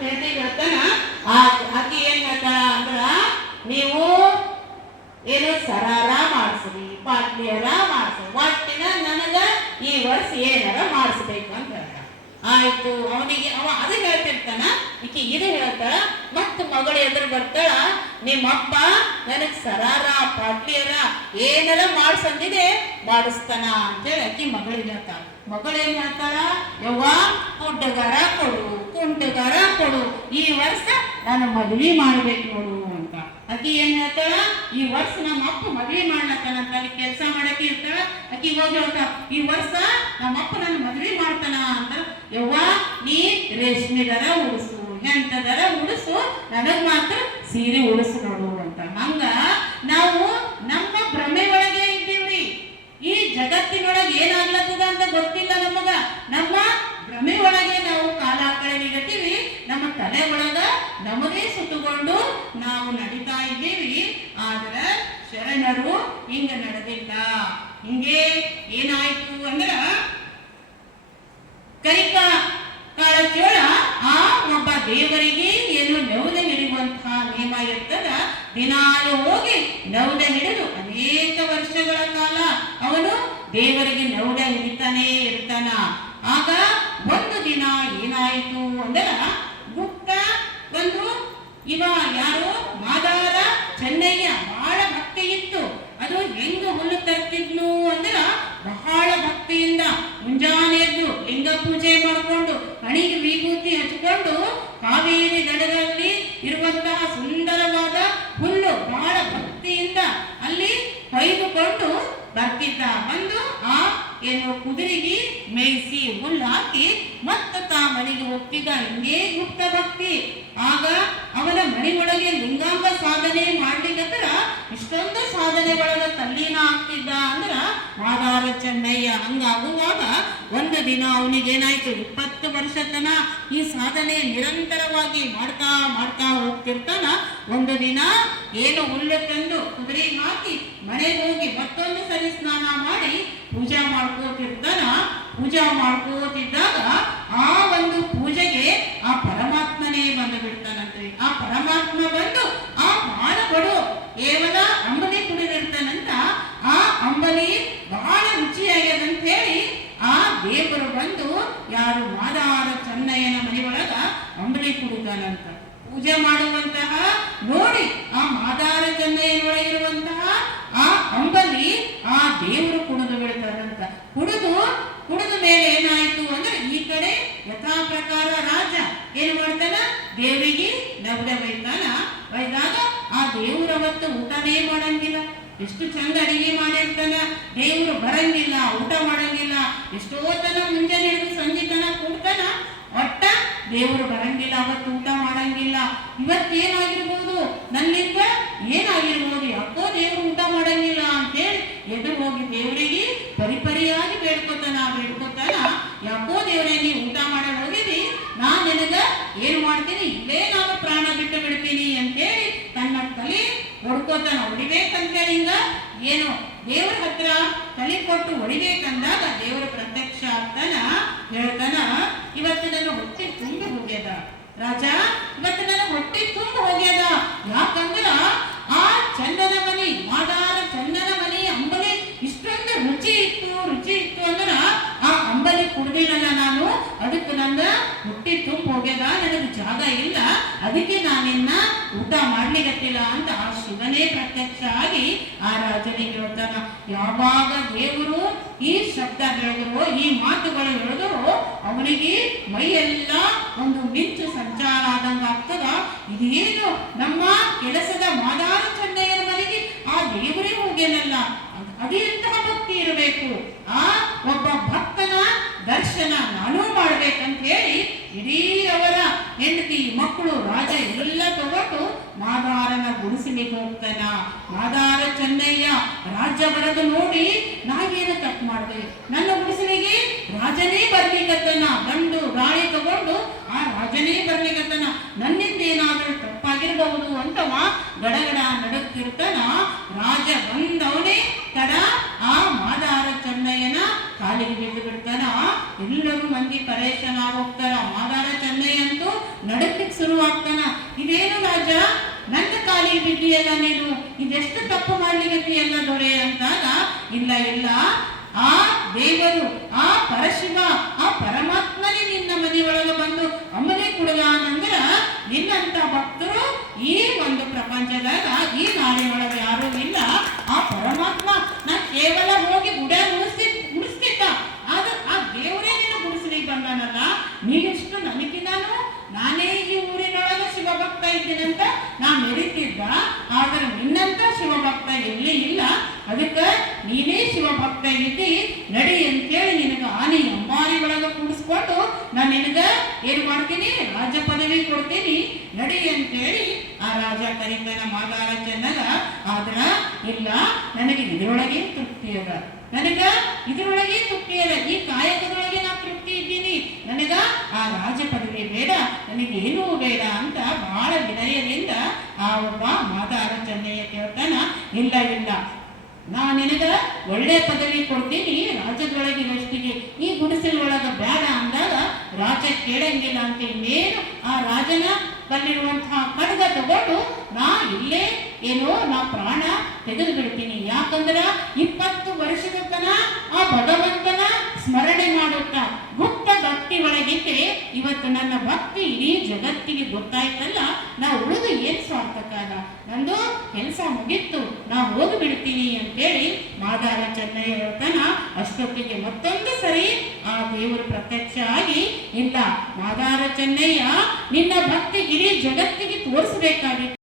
ಹೆಂಡತಿ ಹೇಳ್ತಾನ ಆ ಆಕಿ ಏನ್ ಹೇಳ್ತಾಳ ಅಂದ್ರ, ನೀವು ಏನು ಸರಾರ ಮಾಡಿಸ್ರಿ, ಪಾಟ್ಲಿಯರ ಮಾಡಿಸ್ರಿ, ಒಟ್ಟಿನ ನನಗ ಈ ವರ್ಷ ಏನಾರ ಮಾಡಿಸ್ಬೇಕು ಅಂತ ಆಯ್ತು, ಅವನಿಗೆ, ಅವ ಅದು ಹೇಳ್ತಿರ್ತಾನ. ಈಕಿ ಇದು ಹೇಳ್ತಾಳ, ಮತ್ತ ಮಗಳು ಎದುರು ಬರ್ತಾಳ, ನಿಮ್ಮಪ್ಪ ನನಗ್ ಸರಾರ, ಪಾಟ್ಲಿಯರ, ಏನೆಲ್ಲ ಮಾಡ್ಸಂದಿದೆ, ಮಾಡಿಸ್ತಾನ. ಅಂತೇಳಿ ಆಕಿ ಮಗಳು ಹೇಳ್ತಾಳ. ಮಗಳು ಏನ್ ಹೇಳ್ತಾಳ? ಯವ್ವ, ಕುಂಟಗಾರ ಕೊಡು ಕುಂಟಗಾರ ಕೊಡು. ಈ ವರ್ಷ ನಾನು ಮದ್ವಿ ಮಾಡ್ಬೇಕು ನೋಡು. ಅಂತ ಆಕಿ ಏನ್ ಹೇಳ್ತಾಳ? ಈ ವರ್ಷ ನಮ್ಮ ಅಪ್ಪ ಮದ್ವೆ ಮಾಡ್ಲತ್ತಾನಂತ ಕೆಲಸ ಮಾಡಕ್ಕೆ ಇರ್ತಾಳ. ಅಕ್ಕಿ ಹೋಗಿ ಹೇಳ್ತಾಳ, ಈ ವರ್ಷ ನಮ್ಮ ಅಪ್ಪ ನನ್ನ ಮದ್ವೆ ಮಾಡ್ತಾನ ಅಂತ. ಯವ್ವ, ನೀ ರೇಷ್ಮೆ ದರ ಉಡಿಸು ಎಂತ ದರ ಉಡಿಸು, ನನಗ್ ಮಾತ್ರ ಸೀರೆ ಉಡಿಸು ನೋಡು ಅಂತ. ಹಂಗ ನಾವು ನಮ್ಮ ಭ್ರಮೆ ಒಳಗೆ ಇದ್ದೀವ್ರಿ. ಈ ಜಗತ್ತಿನೊಳಗೆ ಏನಾಗ್ಲತ್ತದ ಅಂತ ಗೊತ್ತಿಲ್ಲ ನಮಗ. ನಮ್ಮ ಭ್ರಮೆ ಒಳಗೆ ನಾವು ಕಾಲ ಕಳೆದಿಗತ್ತೀವಿ ನಮ್ಮ ತಲೆ ಒಳಗ ನಮಗೇ ಸುತ್ತುಕೊಂಡು ನಾವು ನಡೀತಾ ಇದ್ದೀವಿ. ಆದ್ರ ಶರಣರು ಹಿಂಗ ನಡೆದಿಲ್ಲ. ಹಿಂಗೆ ಏನಾಯ್ತು ಅಂದ್ರ ಕರಿಕ ಕಾಳಚೋಳ ಆ ಒಬ್ಬ ದೇವರಿಗೆ ಏನು ನೌದೆ ಹಿಡಿಯುವಂತಹ ನಿಯಮ ಇರ್ತದ. ದಿನಾಲು ಹೋಗಿ ನೌದೆ ಹಿಡಿದು ಅನೇಕ ವರ್ಷಗಳ ಕಾಲ ಅವನು ದೇವರಿಗೆ ನೌಡ ಹಿಡಿತಾನೇ ಇರ್ತಾನ. ಆಗ ಒಂದು ದಿನ ಏನಾಯಿತು ಅಂದ್ರ ಗುಪ್ತ ಬಂದು ಇವ ಯಾರು ಮಾದಾರ ಚೆನ್ನಯ್ಯ ಬಹಳ ಭಕ್ತಿ ಇತ್ತು ಅದು ಹೆಂಗ ಹುಲ್ಲು ತರ್ತಿದ್ನು ಅಂದ್ರ ಬಹಳ ಭಕ್ತಿಯಿಂದ ಮುಂಜಾನೆ ಎದ್ದು ಲಿಂಗ ಪೂಜೆ ಮಾಡಿಕೊಂಡು ಹಣಿಗೆ ವಿಭೂತಿ ಹಚ್ಕೊಂಡು, ಕಾವೇರಿ ದಡದಲ್ಲಿ ಇರುವಂತಹ ಸುಂದರವಾದ ಹುಲ್ಲು ಬಹಳ ಭಕ್ತಿಯಿಂದ ಅಲ್ಲಿ ಕೊಯ್ದುಕೊಂಡು ಬರ್ತಿದ್ದ. ಬಂದು ಆ ಏನು ಕುದುರೆಗೆ ಮೇಯಿಸಿ ಹುಲ್ಲು ಹಾಕಿ ಮತ್ತ ತಾ ಮನೆಗೆ ಒಪ್ಪಿದ. ಹಿಂಗೇ ಗುಪ್ತ ಭಕ್ತಿ. ಆಗ ಅವನ ಮನೆಯೊಳಗೆ ಲಿಂಗಾಂಗ ಸಾಧನೆ ಮಾಡ್ಲಿಕ್ಕಂದ್ರ ಇಷ್ಟೊಂದು ಸಾಧನೆ ಒಳಗ ತಲ್ಲೀನ ಆಗ್ತಿದ್ದ ಅಂದ್ರ ಮಾದಾರ ಚೆನ್ನಯ್ಯ ಹಂಗಾಗುವಾಗ ಒಂದು ದಿನ ಅವನಿಗೆ ಏನಾಯ್ತು? ಇಪ್ಪತ್ತು ವರ್ಷ ತನ ಈ ಸಾಧನೆ ನಿರಂತರವಾಗಿ ಮಾಡ್ತಾ ಮಾಡ್ತಾ ಹೋಗ್ತಿರ್ತಾನ. ಒಂದು ದಿನ ಏನು ಹುಲ್ಲು ತಂದು ಕುದುರೆ ಹಾಕಿ ಮನೆಗೆ ಹೋಗಿ ಮತ್ತೊಂದು ಸರಿ ಸ್ನಾನ ಮಾಡಿ ಪೂಜಾ ಮಾಡ್ಕೋತಿರ್ತಾನ. ಪೂಜಾ ಮಾಡ್ಕೋತಿದ್ದಾಗ ಆ ಒಂದು ಪೂಜೆಗೆ ಆ ಪರಮಾತ್ಮನೇ ಬಂದು ಬಿಡ್ತಾನಂತೆ ಆ ಪರಮಾತ್ಮ ಬಂದು ಆ ಮಾಡಬಡು ಕೇವಲ ಅಂಬಲಿ ಕುಡಿದಿರ್ತಾನಂತ ಆ ಅಂಬಲಿ ಬಹಳ ರುಚಿಯಾಗ್ಯದಂತ ಹೇಳಿ ಆ ದೇವರು ಬಂದು ಯಾರು ಮಾದಾರ ಚೆನ್ನಯ್ಯನ ಮನೆಯೊಳಗ ಅಂಬಲಿ ಕುಡಿದಾನಂತ ಪೂಜೆ ಮಾಡುವಂತಹ, ನೋಡಿ ಆ ಮಾದಾರ ಚೆನ್ನಯ್ಯನೊಳಗಿರುವಂತಹ ಆ ಅಂಬಲಿ ಆ ದೇವರು ಕುಡಿದು ಬೀಳ್ತಾರಂತ ಕುಡಿದು, ಕುಡಿದ ಮೇಲೆ ಏನಾಯ್ತು ಅಂದ್ರೆ ಈ ಕಡೆ ಯಥಾ ಪ್ರಕಾರ ರಾಜ ಏನು ಮಾಡ್ತಾನ? ದೇವರಿಗೆ ನಬ್ದ ಬೈತಾನ ಬೈದಾಗ ಆ ದೇವ್ರ ಅವತ್ತು ಊಟನೇ ಮಾಡಂಗಿಲ್ಲ. ಎಷ್ಟು ಚಂದ ಅಡಿಗೆ ಮಾಡಿರ್ತಾನ ದೇವರು ಬರಂಗಿಲ್ಲ, ಊಟ ಮಾಡಂಗಿಲ್ಲ. ಎಷ್ಟೋ ತನ ಮುಂಜಾನೆ ಹಿಡಿದು ಸಂಜೆ ತನ ಕೂಡ್ತಾನ ಒಟ್ಟ ದೇವರು ಬರಂಗಿಲ್ಲ, ಅವತ್ತು ಊಟ ಮಾಡಂಗಿಲ್ಲ. ಇವತ್ತೇನಾಗಿರ್ಬೋದು? ನನ್ನಿಂದ ಏನಾಗಿರ್ಬೋದು? ಯಾಕೋ ದೇವ್ರು ಊಟ ಮಾಡಂಗಿಲ್ಲ ಅಂತೇಳಿ ಎದುರು ಹೋಗಿ ದೇವರಿಗೆ ಪರಿಪರಿಯಾಗಿ ಬೇಡ್ಕೊತಾನ ಬೇಡ್ಕೊತಾನ. ಯಾಕೋ ದೇವ್ರೇ, ನೀ ಊಟ ಮಾಡಲು ಹೋಗಿದಿ ನಾ ನಿನಗ ಏನ್ ಮಾಡ್ತೀನಿ? ಇಲ್ಲೇ ನಾನು ಪ್ರಾಣ ಬಿಟ್ಟು ಬಿಡ್ತೀನಿ ಅಂತೇಳಿ ತನ್ನ ತಲೆ ಹೊಡ್ಕೋತಾನ. ಹೊಡಿಬೇಕಂತೇಳಿ ಹಿಂಗ ಏನು ದೇವ್ರ ಹತ್ರ ತಲೆ ಕೊಟ್ಟು ಹೊಡಿಬೇಕಂದಾಗ ದೇವರ ಪ್ರತ್ಯಕ್ಷ ಆಗ್ತಾನ ಹೇಳ್ತಾನ ಇವತ್ತು ನನ್ನ ಹೊಟ್ಟೆ ತುಂಬ ಹೋಗ್ಯದ ರಾಜ ಇವತ್ತು ನನ್ನ ಹೊಟ್ಟೆ ತುಂಬ ಹೋಗ್ಯದ ಯಾಕಂದ್ರ ಆ ಚಂದನ ಮನಿ ಮಾದಾರ ಚಂದನ ಮನಿ ಅಂಬಲಿ ಇಷ್ಟೊಂದು ರುಚಿ ಇತ್ತು ರುಚಿ ಇತ್ತು ಅಂದ್ರ ಆ ಅಂಬಲಿ ಕುಡ್ದಿನಲ್ಲ ನಾನು ಅದಕ್ಕೆ ನನ್ನ ಹೊಟ್ಟೆ ತುಂಬ ಹೋಗ್ಯದ ನನಗೆ ಜಾಗ ಇಲ್ಲ ಅದಕ್ಕೆ ನಾನಿನ್ನ ಊಟ ಮಾಡ್ಲಿಗತ್ತಿಲ್ಲ ಅಂತ ಆ ಶಿವನೇ ಪ್ರತ್ಯಕ್ಷ ಆಗಿ ಆ ರಾಜನಿಗೆ ಹೇಳ್ತಾನ, ಯಾವಾಗ ದೇವರು ಈ ಶಬ್ದ ಹೇಳಿದ್ರು, ಈ ಮಾತುಗಳು ಹೇಳಿದ್ರು, ಅವನಿಗೆ ಮೈಯೆಲ್ಲ ಒಂದು ಮಿಂಚು ಸಂಚಾರ ಆದಂಗ ಆಗ್ತದ. ಇದೇನು ನಮ್ಮ ಕೆಲಸದ ಮಾದಾರ ಚಂಡೆಯರ ಮನೆಗೆ ಆ ದೇವರೇ ಹೋಗೇನಲ್ಲ. ಅದ್- ಅದೆಂತಹ ಭಕ್ತಿ ಇರಬೇಕು. ಆ ಒಬ್ಬ ಭಕ್ತನ ದರ್ಶನ ನಾನು ಮಾಡ್ಬೇಕಂತ ಹೇಳಿ ಇಡೀ ಅವರ ಹೆಂಡತಿ, ಮಕ್ಕಳು, ರಾಜ ಎಲ್ಲ ತಗೊಂಡು ಮಾದಾರನ ಗುಡಿಸಿಗೆ ಹೋಗ್ತಾನ. ಮಾದಾರ ಚೆನ್ನಯ್ಯ, ರಾಜ್ಯ ಬರೋದು ನೋಡಿ ನಾವೇನು ತಪ್ಪು ಮಾಡಿದೆ? ನನ್ನ ಗುಡಿಸಲಿಗೆ ರಾಜನೇ ಬರ್ಲಿಕ್ಕತ್ತನ ಗಂಡು ಗಾಳಿ ತಗೊಂಡು ಆ ರಾಜನೇ ಬರ್ಲಿಕ್ಕತ್ತನ ನನ್ನಿಂದ ಏನಾದರೂ ತಪ್ಪಾಗಿರಬಹುದು ಅಂತವ ಗಡಗಡ ನಡುತ್ತಿರ್ತಾನ. ರಾಜ ಬಂದವನೇ ತಡ ಆ ಮಾದಾರ ಚೆನ್ನಯ್ಯನ ಕಾಲಿಗೆ ಬಿದ್ದು ಬಿಡ್ತಾನ. ಎಲ್ಲರೂ ಮಂದಿ ಪರೇಶನ ಹೋಗ್ತಾರ. ಮಾದಾರ ಚೆನ್ನೈ ನಡಕಕ್ಕೆ ಶುರು ಆಗ್ತಾನ ಇದೇನು ರಾಜ? ನನ್ನ ಕಾಲಿಗೆ ಬಿದ್ದಿಯಲ್ಲ ನೀನು? ಇದೆಷ್ಟು ತಪ್ಪು ಮಾಡ್ಲಿಕ್ಕೆ ಎಲ್ಲ ದೊರೆ ಅಂತಾಗ ಇಲ್ಲ ಇಲ್ಲ. ಆ ದೇವರು, ಆ ಪರಶಿವ, ಆ ಪರಮಾತ್ಮನೇ ನಿನ್ನ ಮನೆಯೊಳಗೆ ಬಂದು ಅಮಲೆ ನಂತರ ನಿನ್ನಂತ ಭಕ್ತರು ಈ ಒಂದು ಪ್ರಪಂಚದಾಗ ಈ ನಾಡಿನೊಳಗೆ ಯಾರೂ ಇಲ್ಲ ಆ ಪರಮಾತ್ಮ ನಾ ಕೇವಲ ಹೋಗಿ ಗುಡ ಮುಗಿಸಿ ಮುಗಿಸ್ತಿದ್ದ ಆದ್ರೆ ಆ ದೇವರೇ ನಿನ್ನ ಗುಡಿಸಲಿಕ್ಕೆ ಬಂದಾನಲ್ಲ ನೀನೆಷ್ಟು ನನಗಿನಾನು ನಾನೇ ಈ ಊರಿನೊಳಗೆ ಶಿವಭಕ್ತ ಇದ್ದೀನಿ ಅಂತ ನಾ ಮೆರಿತಿದ್ದ ಆದ್ರೆ ನಿನ್ನಂತ ಶಿವಭಕ್ತ ಎಲ್ಲಿ ಇಲ್ಲ. ಅದಕ್ಕೆ ನೀನೇ ಶಿವಭಕ್ತ ಇದ್ದಿ, ನಡಿ ಅಂತೇಳಿ ನಿನಗ ಆನೆ ಅಂಬಾರಿ ಒಳಗ ಕೂಡಿಸ್ಕೊಂಡು ನಾನು ನಿನಗ ಏನ್ ಮಾಡ್ತೀನಿ? ರಾಜ ಪದವಿ ಕೊಡ್ತೀನಿ. ನಡಿ ಅಂತೇಳಿ ಆ ರಾಜ ಕರಿತಾನ ಮಾದಾರ ಚೆನ್ನಾಗ, ಆದ್ರ ಇಲ್ಲ, ನನಗೆ ಇದರೊಳಗೆ ತೃಪ್ತಿ ಅದ. ನನಗ ಇದರೊಳಗೆ ತೃಪ್ತಿ ಅದ. ಈ ಕಾಯಕದೊಳಗೆ ನಾ ತೃಪ್ತಿ ಇದ್ದೀನಿ. ನನಗ ಆ ರಾಜ ಪದವಿ ಬೇಡ ನನಗೆ ಬೇಡ ಅಂತ ಬಹಳ ವಿನಯದಿಂದ ಆ ಒಬ್ಬ ಮಾದಾರ ಚೆನ್ನಯ್ಯ ಕೇಳ್ತಾನ, ಇಲ್ಲ ಇಲ್ಲ. ನಾ ನಿನಗ ಒಳ್ಳೆ ಪದವಿ ಕೊಡ್ತೀನಿ, ರಾಜ್ಯದೊಳಗೆ ಅಷ್ಟಿಗೆ ಈ ಗುಡಿಸಲೊಳಗ ಬೇಡ ಅಂದಾಗ ರಾಜ ಕೇಳಂಗಿಲ್ಲ ಅಂತ ಇನ್ನೇನು ಆ ರಾಜನ ಬಲ್ಲಿರುವಂತಹ ಖಡ್ಗ ತಗೊಂಡು ನಾ ಇಲ್ಲೇ ಏನೋ ನಾ ಪ್ರಾಣ ತೆಗೆದು ಬಿಡ್ತೀನಿ ಯಾಕಂದ್ರ ಇಪ್ಪತ್ತು ವರ್ಷದ ತನ ಆ ಭಗವಂತನ ಸ್ಮರಣೆ ಮಾಡುತ್ತಾ ಗುಪ್ತ ಭಕ್ತಿ ಒಳಗಿದ್ದೆ ಇವತ್ತು ನನ್ನ ಭಕ್ತಿ ಇಡೀ ಜಗತ್ತಿಗೆ ಗೊತ್ತಾಯ್ತಲ್ಲ, ನಾ ಉಳಿದು ಏನ್ ಸ್ವಾರ್ಥಕಾಲ ನಂದು ಕೆಲಸ ಮುಗಿತ್ತು, ನಾ ಹೋಗಿಬಿಡ್ತೀನಿ ಅಂತೇಳಿ ಮಾದಾರ ಚೆನ್ನಯ್ಯ ಹೇಳ್ತಾನ ಅಷ್ಟೊತ್ತಿಗೆ ಮತ್ತೊಂದು ಸರಿ ಆ ದೇವರು ಪ್ರತ್ಯಕ್ಷ ಆಗಿ ಇಲ್ಲ ಮಾದಾರ ಚೆನ್ನಯ್ಯ, ನಿನ್ನ ಭಕ್ತಿ ಇಡೀ ಜಗತ್ತಿಗೆ ತೋರಿಸಬೇಕಾಗಿತ್ತು